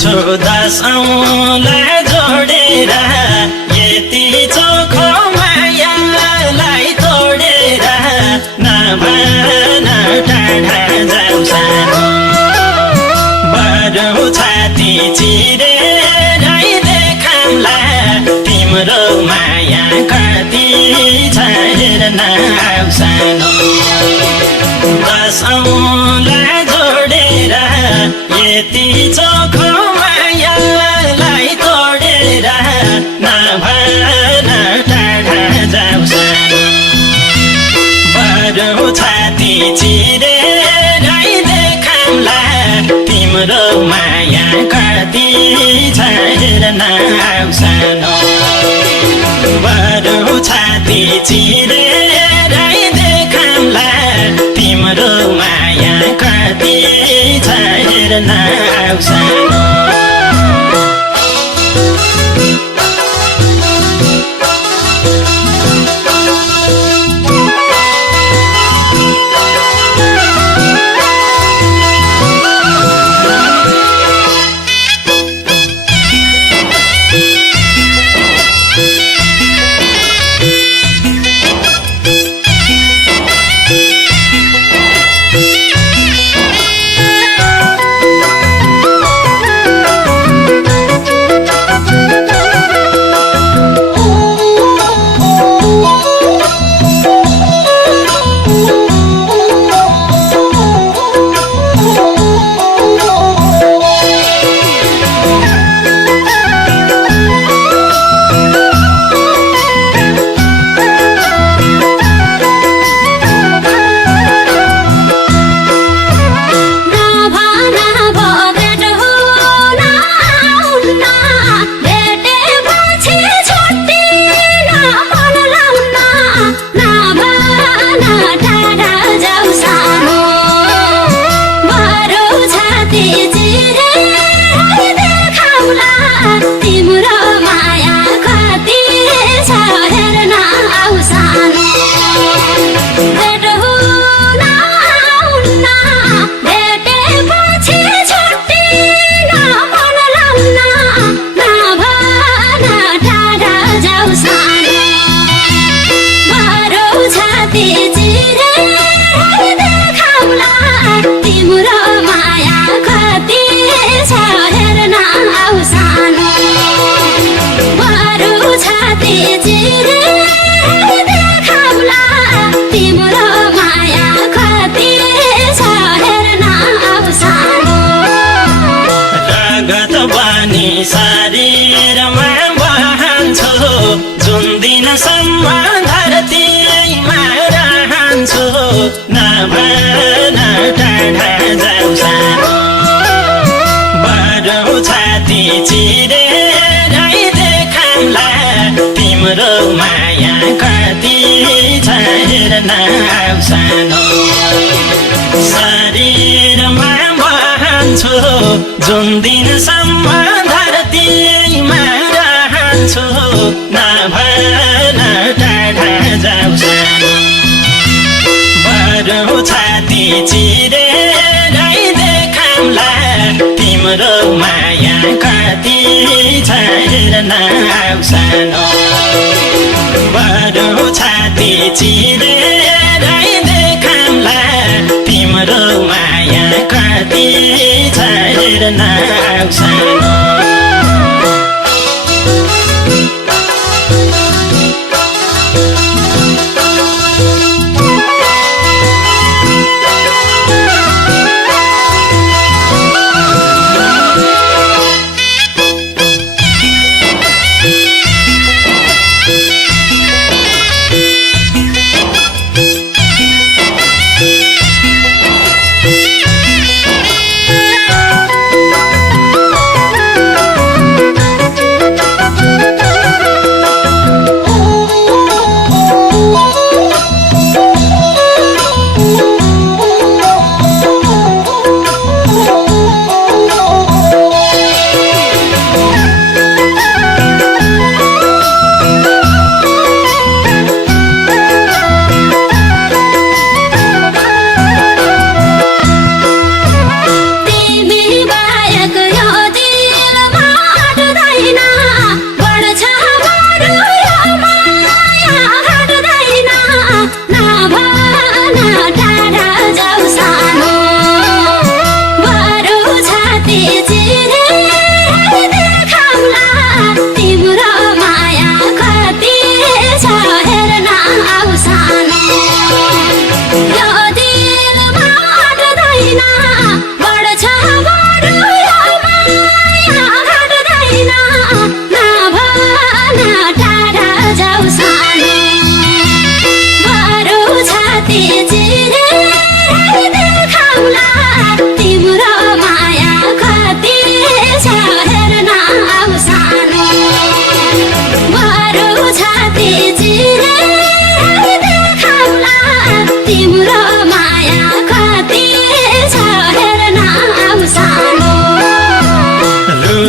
छु दशौँलाई जोडेर यति चोखो मायालाई तोडेर नभन टाढा जाऊ सानो बरु छाती चिरेरै देखाउँला तिम्रो माया कति छ हेर्न आऊ सानो दशौँलाई जोडेर यति चोखो मायालाई तोडेर नभन टाढा जाऊ सानो बरु छाती चिरेरै देखाउँला तिम्रो माया कति छ हेर्न आऊ सानो बरु छाती चिरेरै देखाउँला तिम्रो माया कति छ हेर्न आऊ सानो शरीरमा बहान्छु जुन दिनसम्म धरतीमा रहन्छु नभन टाढा जाऊ सानो बरु छाती चिरेरै देखाउँला तिम्रो माया कति छ हेर्न आऊ सानो शरीरमा बहान्छु जुन दिनसम्म धरतीमा रहन्छु नभन टाढा जाऊ सानो बरु छाती चिरेरै देखाउँला तिम्रो माया कति छ हेर्न आऊ सानो बरु छाती चिरेरै देखाउँला तिम्रो माया कति छ हेर्न आऊ सानो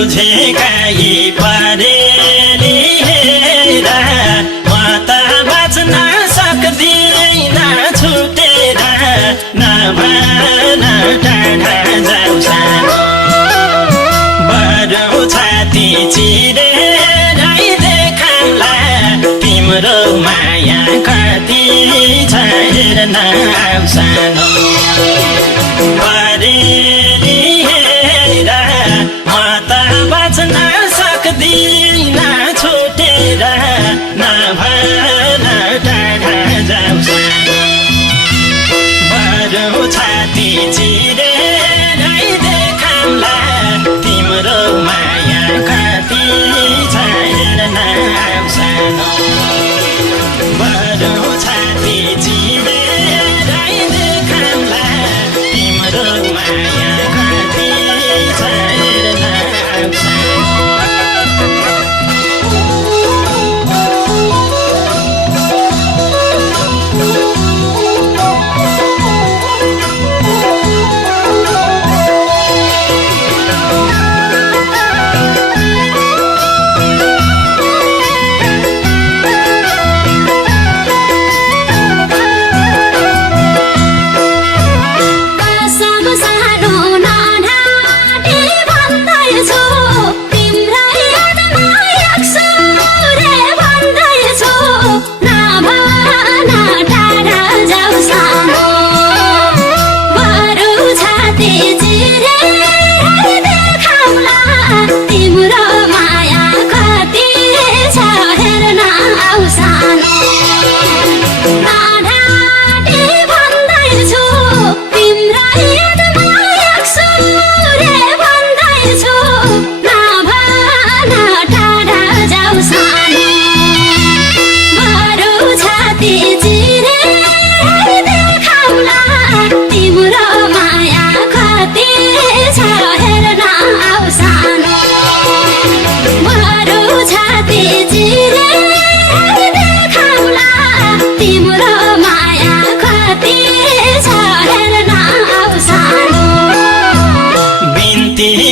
झेकाई परेली हेर म त बाँच्न सक्दिन छुटेर नभन टाढा जाऊ सानो बरु छाती चिरेरै देखाउँला तिम्रो माया कति छ हेर्न आऊ सानो परेली हेर म त बाँच्न सक्दिन छुटेर नभन टाढा जाऊ सानो बरु छाती चिरेरै देखाउँला तिम्रो माया कति छ हेर्न आऊ सानो बरु छाती चिरेरै देखाउँला तिम्रो माया कति छ हेर्न आऊ सानो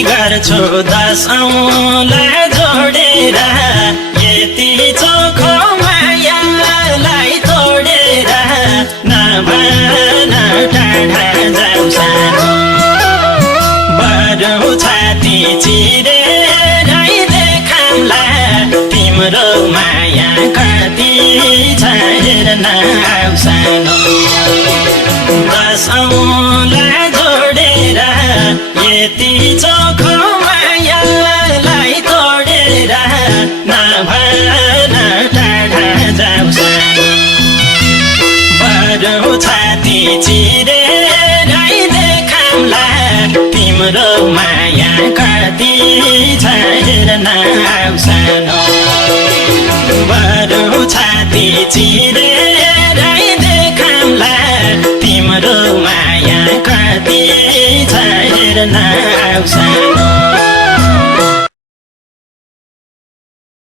गर्छु दसौँलाई जोडेर यति चोखो मायालाई तोडेर नभन टाढा जाऊ सानो बरु छाती चिरेरै देखाउँला तिम्रो माया कति छ हेर्न आऊ सानो दसौँलाई जोडेर यति चोखो मायालाई तोडेर नभन टाढा जाऊ सानो बरु छाती चिरेरै देखाउँला तिम्रो माया कति छ हेर्न आऊ सानो बरु छाती चिरे